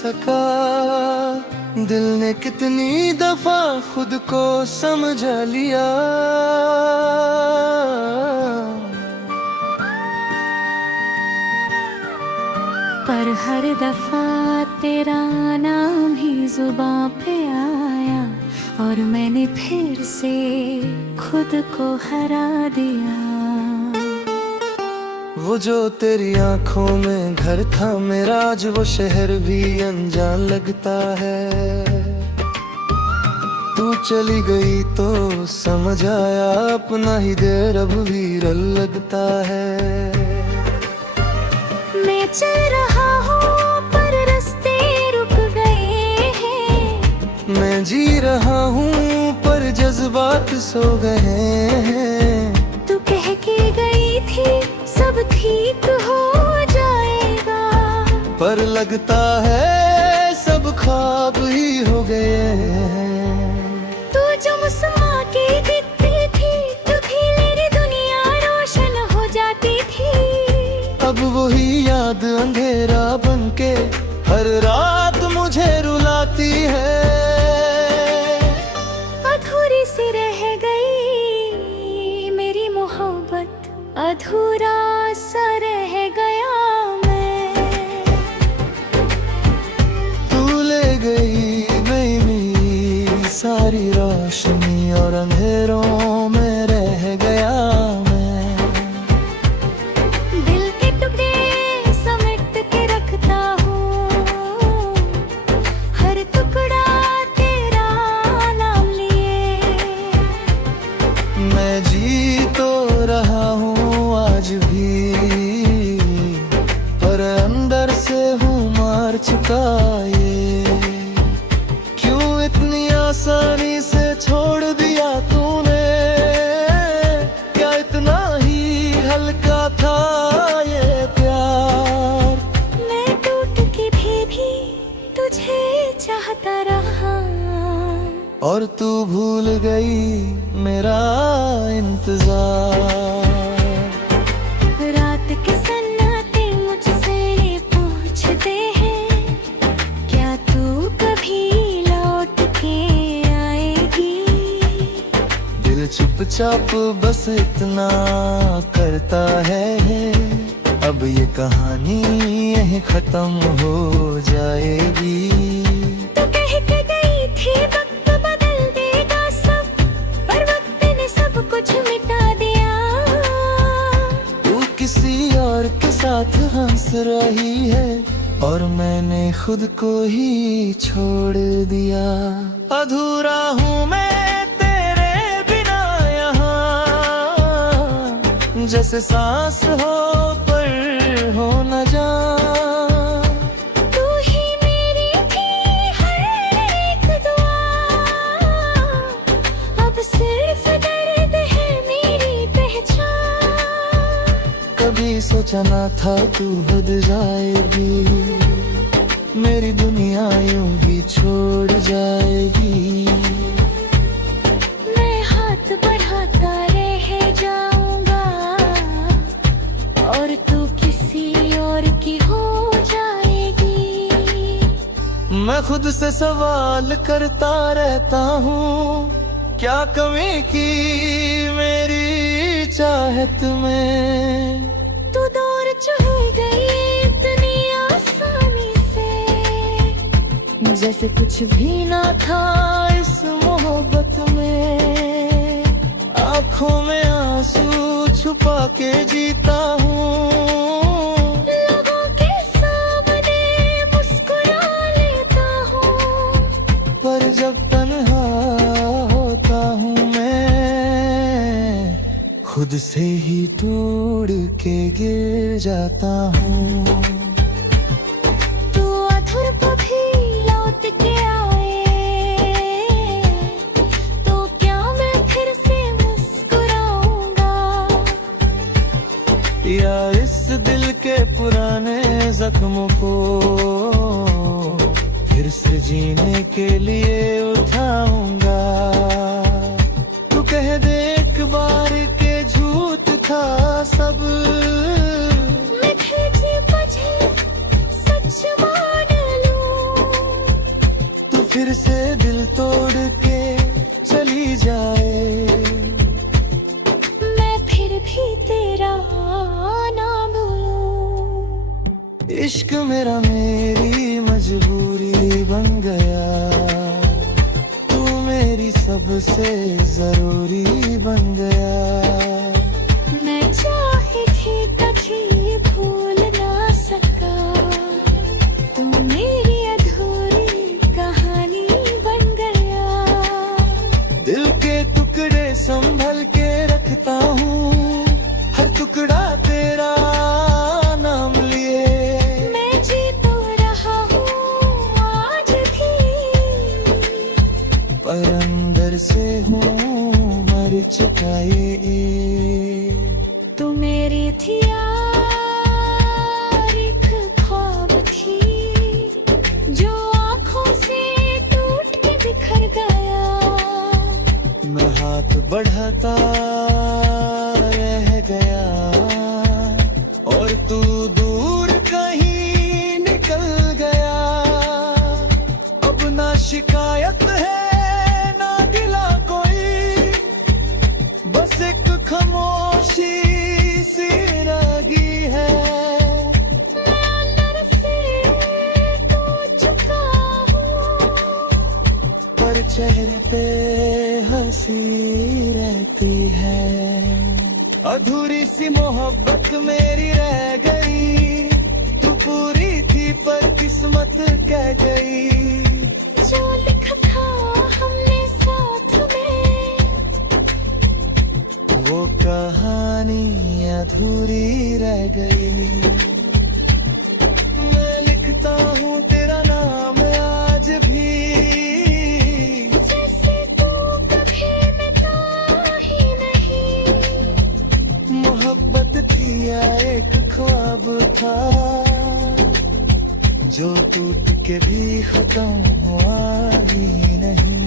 सका। दिल ने कितनी दफा खुद को समझा लिया। पर हर दफा तेरा नाम ही जुबां पे आया और मैंने फिर से खुद को हरा दिया। वो जो तेरी आंखों में घर था मेरा, आज वो शहर भी अनजान लगता है। तू चली गई तो समझ आया अपना ही देर अब वीरल लगता है। मैं चल रहा हूँ पर रास्ते रुक गए हैं। मैं जी रहा हूँ पर जज्बात सो गए हैं। तू कह के गई थी सब ठीक हो जाएगा, पर लगता है सब ख्वाब ही हो गए हैं। तू जो मुस्कुरा के दिखती थी तो मेरी दुनिया रोशन हो जाती थी। अब वही याद अंधेरा बनके हर रात मुझे रुलाती है। अधूरी सी रह गई मेरी मोहब्बत, अधूरा सा रह गया मैं। तू ले गई बेमी सारी रोशनी और अंधेरों में रह गया मैं। दिल के टुकड़े समेट के रखता हूँ, हर टुकड़ा तेरा नाम लिए। मैं जी तो रहा हूँ आज भी, पर अंदर से हूँ मार चुका ये। क्यों इतनी आसानी से छोड़ दिया तूने, क्या इतना ही हल्का था ये प्यार। मैं टूट के भी तुझे चाहता रहा, और तू भूल गई मेरा इंतजार। रात के सन्नाटे मुझसे पूछते हैं, क्या तू कभी लौट के आएगी। दिल चुपचाप बस इतना करता है, अब ये कहानी यहीं खत्म हो जाएगी। तू कह के गई थी वक्त बदल देगा सब, पर वक्त ने सब कुछ मिटा दिया। तू किसी और के साथ हंस रही है और मैंने खुद को ही छोड़ दिया। अधूरा हूँ मैं तेरे बिना यहाँ, जैसे सांस हो पर हो न जान। तू ही मेरी थी हर एक दुआ, अब सिर्फ दर्द है मेरी पहचान। कभी सोचा ना था तू बद जाएगी, मेरी दुनिया यूं ही छोड़ जाएगी। मैं हाथ बढ़ाता रह जाऊंगा और तू किसी और की हो जाएगी। मैं खुद से सवाल करता रहता हूँ, क्या कमी की मेरी चाहत में। तू दूर चल गई इतनी आसानी से, जैसे कुछ भी ना था इस मोहब्बत में। आँखों में आंसू छुपा के जीता हूँ, लोगों के सामने मुस्कुरा लेता हूँ, पर जब तन्हा होता हूँ मैं, खुद से ही टूट के गिर जाता हूँ। तू अधूर को भी लौट के आए तो क्या मैं फिर से मुस्कुराऊंगा। या इस दिल के पुराने जख्मों को फिर से जीने के लिए उठाऊंगा। तू कह दे एक बार के झूठ था सब, मैं तुझे फिर से दिल तोड़ के चली जाए, मैं फिर भी तेरा ना भूलूं। इश्क मेरा मेरी मजबूरी बन गया, तू मेरी सबसे जरूरी बन गया। मैं चाही थी कभी भूल ना सका, तू मेरी अधूरी कहानी बन गया। दिल के टुकड़े संभल के रखता हूँ, हर टुकड़ा तेरा नाम लिए। मैं जी तो रहा हूँ आज भी, पर अंदर से हूँ मर चुका ये। तू मेरी थी यार एक ख्वाब थी, जो आँखों से टूट के बिखर गया। मैं हाथ बढ़ाता रह गया, और तू दूर कहीं निकल गया। अब ना शिकायत है ना गिला कोई, बस एक खामोशी सी रागी है। मैं अंदर से टूट चुका हूँ, पर चेहरे पे हंसी रहती है। अधूरी सी मोहब्बत मेरी रह गई, तू पूरी थी पर किस्मत कह गई। जो लिखा था हमने साथ में, वो कहानी अधूरी रह गई। मैं लिखता हूँ तेरा नाम आज भी, जैसे तू कभी मिटा ही नहीं। मोहब्बत थी या एक ख्वाब था, जो टूट के भी खत्म हुआ ही नहीं।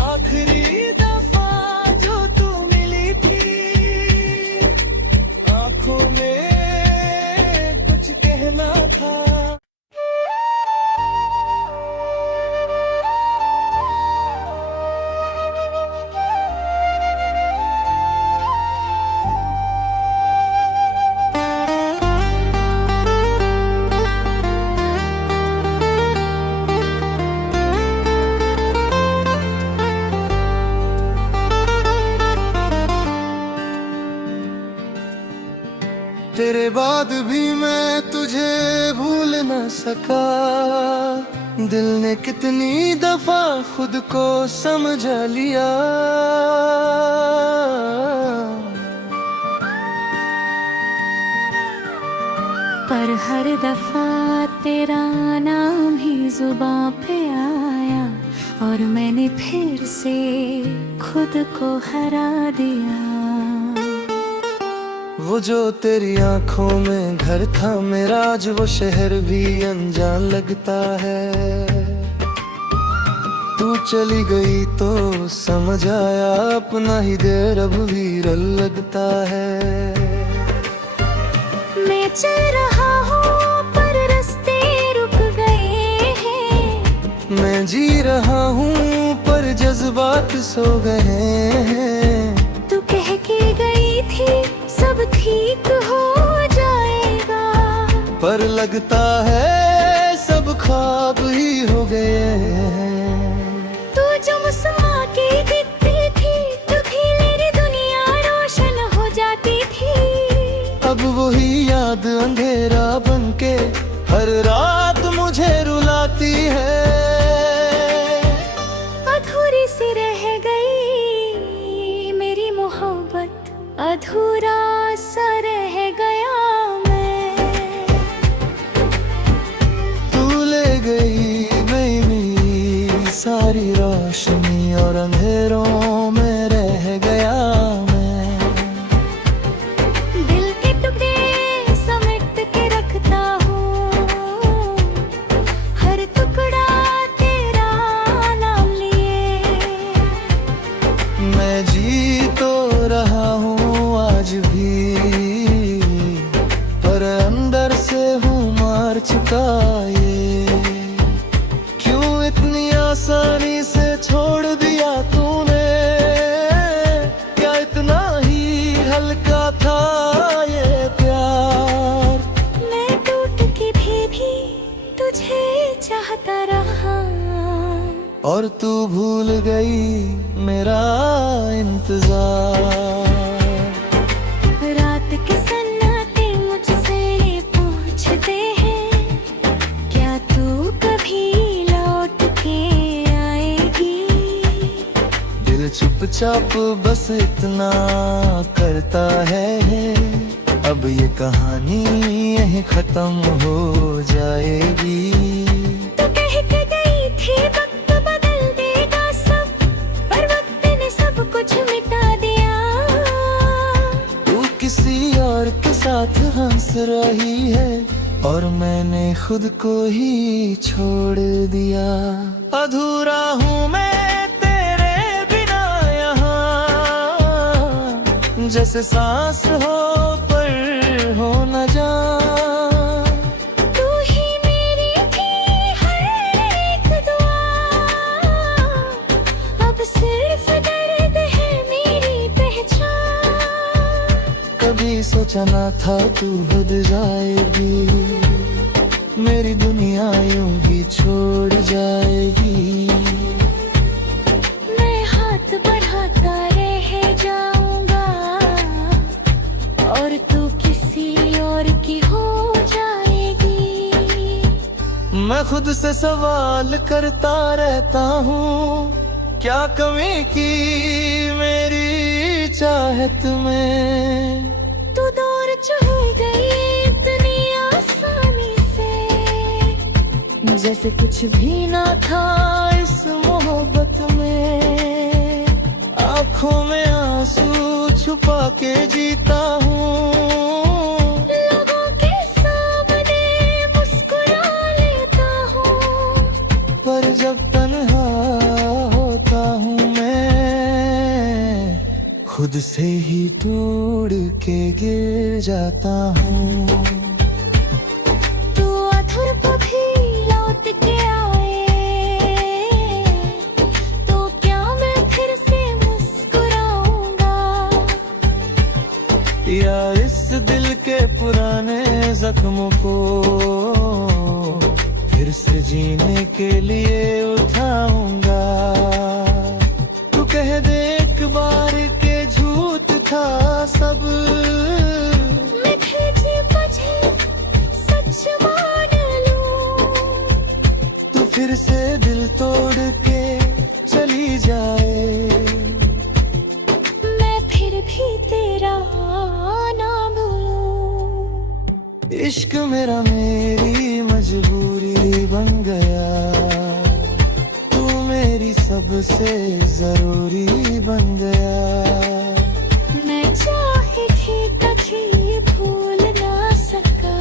आखिरी दफा जो तू मिली थी, आंखों में कुछ कहना था। तेरे बाद भी मैं तुझे भूल न सका, दिल ने कितनी दफा खुद को समझा लिया। पर हर दफा तेरा नाम ही जुबां पे आया, और मैंने फिर से खुद को हरा दिया। वो जो तेरी आंखों में घर था मेरा, आज वो शहर भी अनजान लगता है। तू चली गई तो समझ आया, अपना ही देर अब वीरल लगता है। मैं चल रहा हूँ पर रास्ते रुक गए हैं, मैं जी रहा हूँ पर जज्बात सो गए हैं। तू कह के गई थी सब ठीक हो जाएगा, पर लगता है सब ख्वाब ही हो गए हैं। तू जो मुस्कुरा के दिखती थी, तभी मेरी दुनिया रोशन हो जाती थी। अब वही याद अंधेरा बनके हर रात मुझे रुलाती है। अधूरी सी रह गई मेरी मोहब्बत, अधूरा सा रह गया मैं। तू ले गई मेरी सारी रोशनी, और अंधेरों में रह गया मैं। दिल के टुकड़े समेट के रखता हूँ, हर टुकड़ा तेरा नाम लिए। मैं जी तो रहा हूँ आज भी, पर अंदर से हूँ मार चुका ये। चाहता रहा, और तू भूल गई मेरा इंतजार। रात के सन्नाटे मुझसे पूछते हैं, क्या तू कभी लौट के आएगी। दिल चुपचाप बस इतना करता है, अब ये कहानी यहीं खत्म हो जाएगी। तो कह के गई थी वक्त बदल देगा सब, पर वक्त ने सब कुछ मिटा दिया। तू किसी और के साथ हंस रही है, और मैंने खुद को ही छोड़ दिया। अधूरा हूँ मैं तेरे बिना यहाँ, जैसे सांस हो पर हो न जा। तू ही मेरी थी हर एक दुआ, अब सिर्फ दर्द है मेरी पहचान। कभी सोचा ना था तू खुद जाएगी, मेरी दुनिया यूं ही छोड़ जाएगी। मैं हाथ बढ़ाता रह जाऊंगा, और तू किसी और की हो जाएगी। मैं खुद से सवाल करता रहता हूँ, क्या कमी की मेरी चाहत में। तू दूर चल गई इतनी आसानी से, जैसे कुछ भी ना था इस मोहब्बत में। आंखों में आंसू छुपा के जीता हूँ, लोगों के सामने मुस्कुरा लेता हूँ, पर जब तन्हा होता हूँ मैं, खुद से ही टूट के गिर जाता हूँ। तू अधूर को भी लौट के आए, तो क्या मैं फिर से मुस्कुराऊंगा। या इस दिल के पुराने जख्मों को फिर से जीने के लिए उठाऊंगा। तू कह दे एक बार के झूठ था सब, मैं फिर जी बजे सच मान लूं। तू फिर से दिल तोड़ के चली जाए, मैं फिर भी तेरा नाम लूं। इश्क मेरा मेरी मजबूरी बन गया, तू मेरी सबसे जरूरी बन गया। मैं चाही थी कभी भूल ना सका,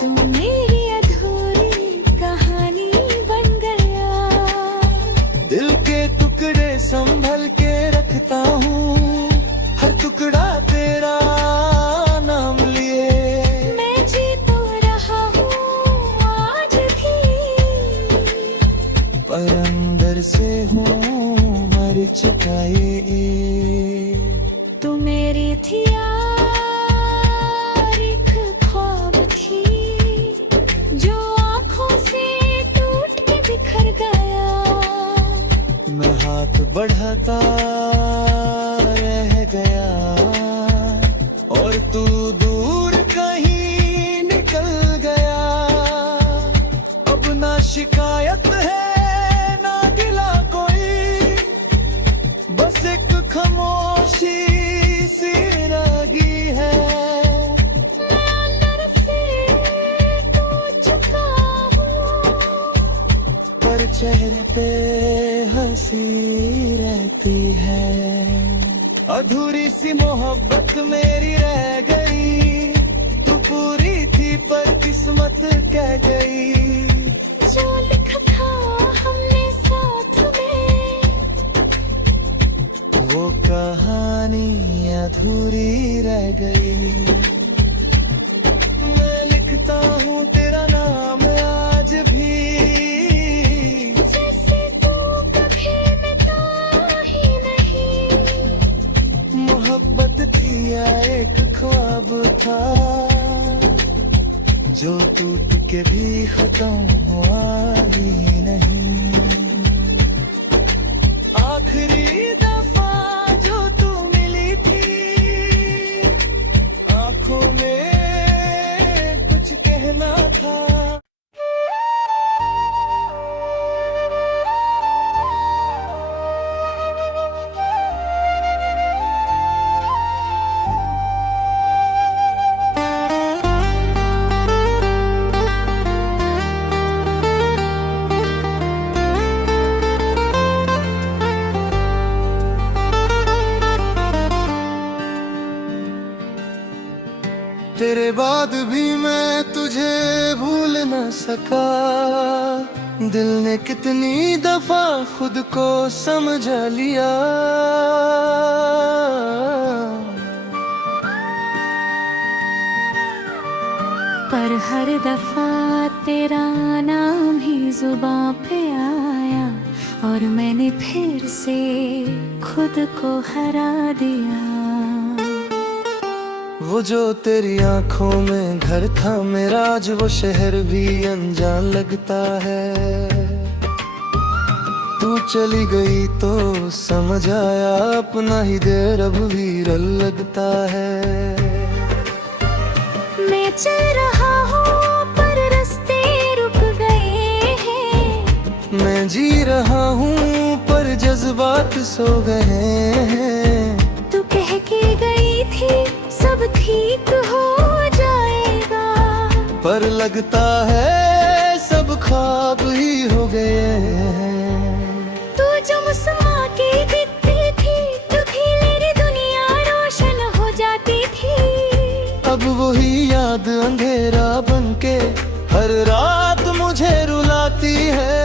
तू मेरी अधूरी कहानी बन गया। दिल के टुकड़े संभल के रखता हूँ, हर टुकड़ा तेरा नाम लिए। मैं जी तो रहा हूँ आज भी, पर अंदर से हूँ मर चुका ये। तू मेरी थी यार एक ख्वाब थी, जो आँखों से टूट के बिखर गया। मैं हाथ बढ़ाता रह गया, और तू दूर कहीं निकल गया। अब ना शिकायत है ना गिला कोई, बस एक खामोशी सी लगी है। मैं अंदर से टूट चुका हूँ, पर चेहरे पे हंसी रहती है। अधूरी सी मोहब्बत मेरी रह गई, तू पूरी थी पर किस्मत कह गई। जो लिखा था हमने साथ में, वो कहानी अधूरी रह गई। मैं लिखता हूँ तेरा नाम आज भी, जैसे तू कभी मिटा ही नहीं। मोहब्बत थी या एक ख्वाब था, जो टूट के भी खत्म हुआ ही नहीं। आखिरी दफा जो तू मिली थी, आंखों में कुछ कहना था। तेरे बाद भी मैं तुझे भूल न सका, दिल ने कितनी दफा खुद को समझा लिया। पर हर दफा तेरा नाम ही जुबां पे आया और मैंने फिर से खुद को हरा दिया। वो जो तेरी आंखों में घर था मेरा, आज वो शहर भी अनजान लगता है। तू चली गई तो समझ आया, अपना ही देर अब वीरल लगता है। मैं चल रहा हूँ पर रास्ते रुक गए हैं। मैं जी रहा हूँ पर जज्बात सो गए हैं। तू कह के गई थी सब ठीक हो जाएगा, पर लगता है सब ख्वाब ही हो गए हैं। तू जो मुस्कुरा के दिखती थी, तो मेरी दुनिया रोशन हो जाती थी। अब वही याद अंधेरा बनके हर रात मुझे रुलाती है।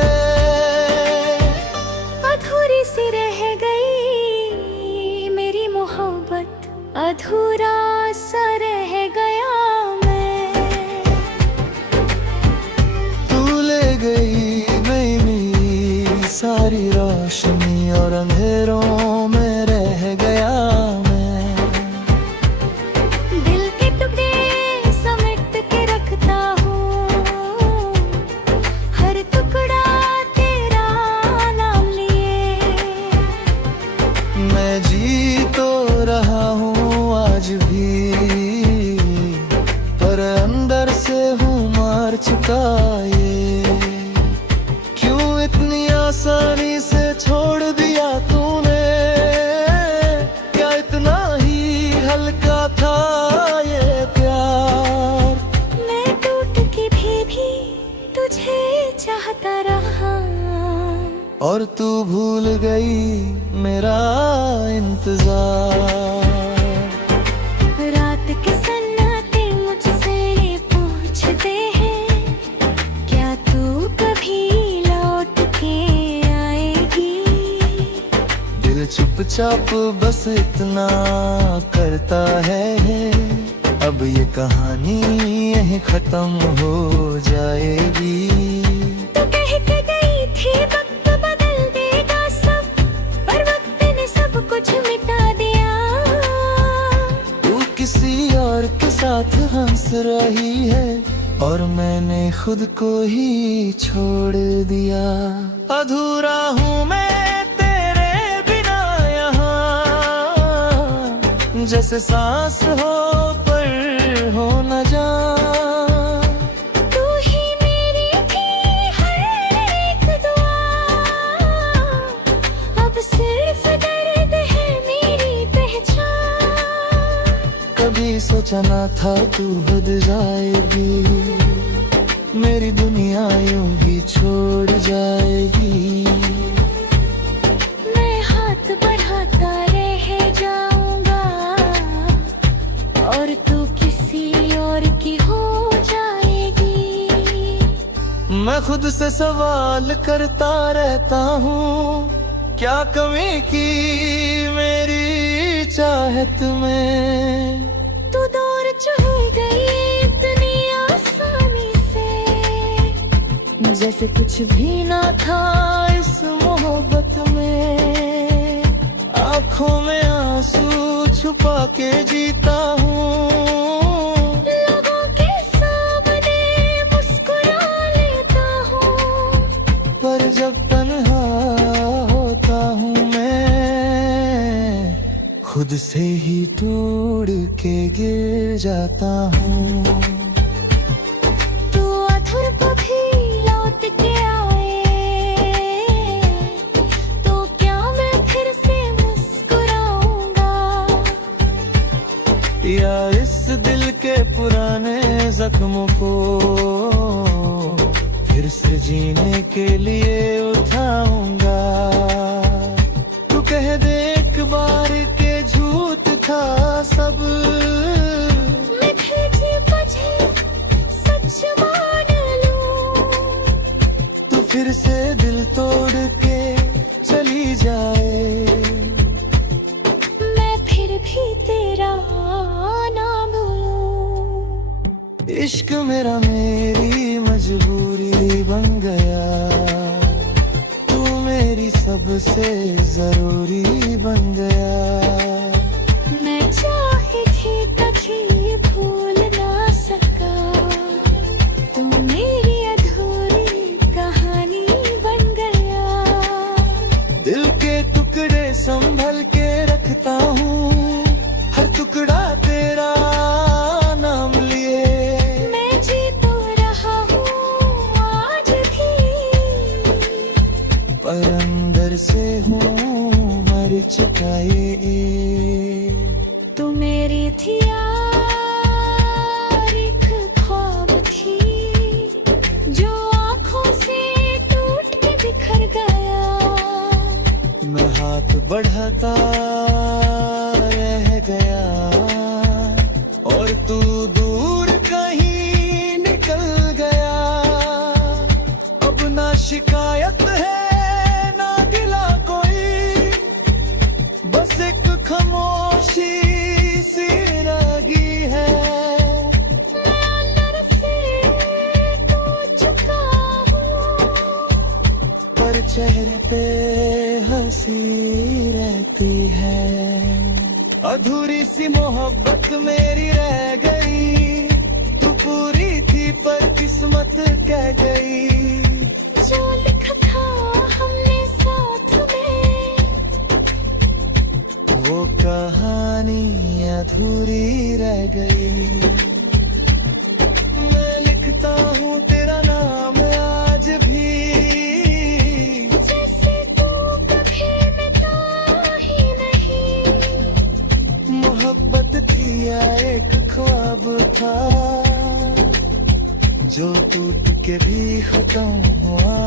अधूरी सी रह गई मेरी मोहब्बत, अधूरा सा रह गया मैं। तू ले गई मेरी सारी रोशनी और अंधेरों में रह गया मैं। दिल के टुकड़े समेट के रखता हूँ, हर टुकड़ा तेरा नाम लिए। मैं जी तो रहा हूँ आज भी, पर अंदर से हूँ मार चुका ये। क्यों इतनी आसानी से छोड़ दिया तूने, क्या इतना ही हल्का था ये प्यार। मैं टूट के भी तुझे चाहता रहा, और तू भूल गई मेरा इंतजार। रात के सन्नाटे मुझसे पूछते हैं, क्या तू कभी लौट के आएगी। दिल चुपचाप बस इतना करता है, अब ये कहानी यहीं खत्म हो जाएगी। तू कह के गई थी वक्त बदल देगा सब, पर वक्त ने सब कुछ मिटा दिया। तू किसी और के साथ हंस रही है, और मैंने खुद को ही छोड़ दिया। अधूरा हूँ मैं तेरे बिना यहाँ, जैसे सांस हो पर हो न जान। तू ही मेरी थी हर एक दुआ, अब सिर्फ दर्द है मेरी पहचान। कभी सोचा ना था तू बद जाएगी, मेरी दुनिया यूं ही छोड़ जाएगी। मैं हाथ बढ़ाता रह जाऊंगा, और तू किसी और की हो जाएगी। मैं खुद से सवाल करता रहता हूँ, क्या कमी की मेरी चाहत में। तू दूर चल गई इतनी आसानी से, जैसे कुछ भी ना था इस मोहब्बत में। आंखों में आंसू छुपा के जीता हूँ, लोगों के सामने मुस्कुरा खुद से ही टूट के गिर जाता हूँ। तू अधूर को भी लौट के आए तो क्या मैं फिर से मुस्कुराऊंगा, या इस दिल के पुराने जख्मों को फिर से जीने के लिए उठाऊंगा। तू कह दे एक बार के झूठ था सब, मैं फिर भी तुझे सच मान लूं। तू फिर से दिल तोड़ के चली जाए, मैं फिर भी तेरा नाम लूं। इश्क मेरा मेरी मजबूरी बन गया, तू मेरी सबसे जरूरी बन गया। मैं चाही थी कभी भूल ना सका, तू मेरी अधूरी कहानी बन गया। दिल के टुकड़े संभल के रखता हूँ, हर टुकड़ा तेरा नाम लिए। मैं जी तो रहा हूँ आज भी, पर अंदर से हूँ मर चुका ये। तू मेरी थी यार एक ख्वाब थी, जो आँखों से टूट के बिखर गया। मैं हाथ बढ़ाता रह गया और तू दूर कहीं निकल गया। अब ना शिकायत है ना गिला कोई, बस एक खामोशी सी लगी है। मैं अंदर से टूट चुका हूँ, पर चेहरे पे हंसी रहती है। अधूरी सी मोहब्बत मेरी रह गई, तू पूरी थी पर किस्मत कह गई। जो लिखा था हमने साथ में, वो कहानी अधूरी रह गई। मैं लिखता हूँ तेरा नाम आज भी, जैसे तू कभी मिटा ही नहीं। मोहब्बत थी या एक ख्वाब था, जो टूट के भी खत्म हुआ।